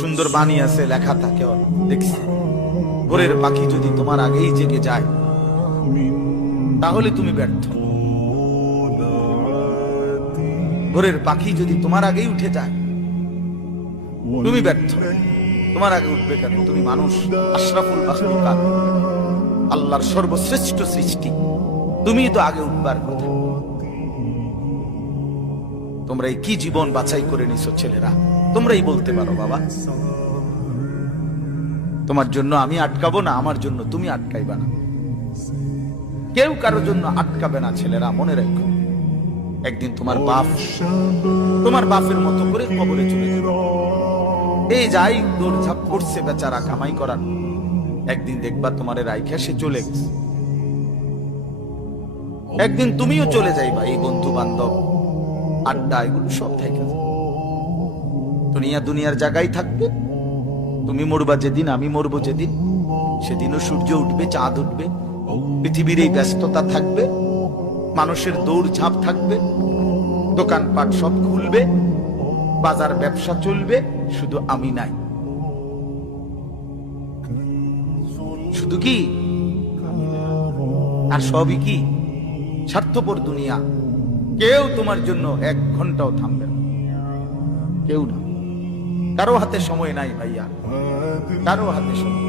সুন্দর বাণী আছে, লেখা থাকে, দেখছি, ভোরের পাখি যদি তোমার আগেই জেগে যায় তাহলে তুমি ব্যর্থ। ভোরের পাখি যদি তোমার আগেই উঠে যায় তুমি ব্যর্থ। তোমার আগে উঠবে কেন? তুমি মানুষ, আশরাফুল মাখলুকাত, আল্লাহর সর্বশ্রেষ্ঠ সৃষ্টি, তুমি তো আগে উঠবার কথা। তোমরা এই কি জীবন বাছাই করে নিছো ছেলেরা, তোমরাই বলতে পারো বাবা। তোমার জন্য আমি আটকাবো না, আমার জন্য তুমি আটকাইবা না। কেউ কারোর জন্য আটকাবে না ছেলেরা, মনে রাখো। একদিন তোমার বাপের মতো করে কবরে চলে যাবে। এই যাই দৌড়ঝাঁপ করছে বেচারা কামাই করার, একদিন দেখবা তোমার রাইখা সে চলে গেছে। একদিন তুমিও চলে যাইবা। এই বন্ধু বান্ধব আড্ডা এগুলো সব থেকে দুনিয়ার জায়গায় থাকবে। তুমি মরবা যেদিন, আমি মরবো যেদিন, সেদিনও সূর্য উঠবে, চাঁদ উঠবে, পৃথিবীর এই ব্যস্ততা থাকবে, মানুষের দৌড়ঝাঁপ থাকবে, দোকানপাট সব খুলবে, বাজার ব্যবসা চলবে, শুধু আমি নাই। শুধু কি আর সবই কি স্বার্থপর দুনিয়া। কেউ তোমার জন্য 1 ঘন্টাও থামবে না, কেউ না। কারো হাতে সময় নাই ভাইয়া, কারো হাতে সময়।